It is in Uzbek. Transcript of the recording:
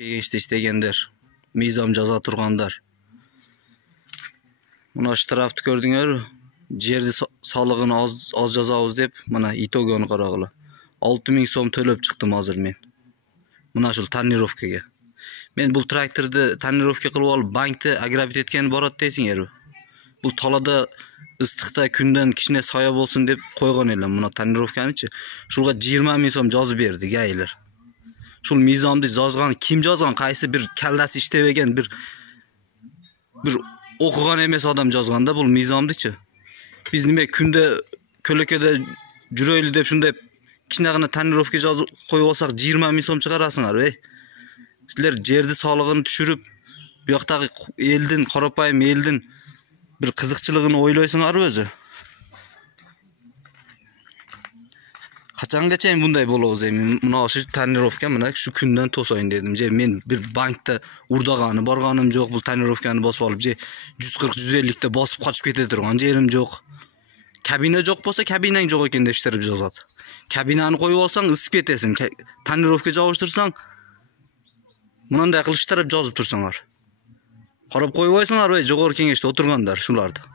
Kengеште iştegender, mizam jaza turganlar. Muna shtrafni ko'rdinglar, жерди salig'ini az jazabız deb, mana itogini qarag'lar. 6000 so'm to'lab chiqdim hozir men. Muna shul tonirovkaga. Men bu traktorni tonirovka qilib olib, bankda agrabit etgan borat deysinglar. Bu talada issiqda kundan kichkina soya bo'lsin deb qo'ygan edim buni tonirovkani-chi. Shulga 20000 so'm yozib berdi gaylar. Shul mizomni yozgan, kim yozgan, qaysi bir kallasi ishlagan bir o'qigan emas odam yozganda bu mizomni-chi. Biz nima kunda ko'lakada jurayli deb shunday kichkinagina tonirovka yozib qo'yib olsak 20000 so'm chiqarasinglar, ey. Sizlar yerni solig'ini tushirib, bu yoqdagi eldan, qarapayim eldan bir qiziqchiligini o'ylaysinglar o'zi. Qachongacha bunday bo'ladi? Mana shu tonirovka mana shu kundan to'sayin dedim. Men bir bankda urdag'ani, borganim yo'q, bu tonirovkani bosib olib, 140-150 ta bosib qochib ketib turgan yerim yo'q. Kabina yo'q bo'lsa, kabinang yo'q ekan deb ishtirib yozadi. Kabinani qo'yib olsang, isib ketasan. Tonirovka javoshtirsang, bunday qilib ishtirib yozib tursanglar. Qarab qo'yib qo'ysanglar, jo'g'or kengashda o'tirganlar shularni.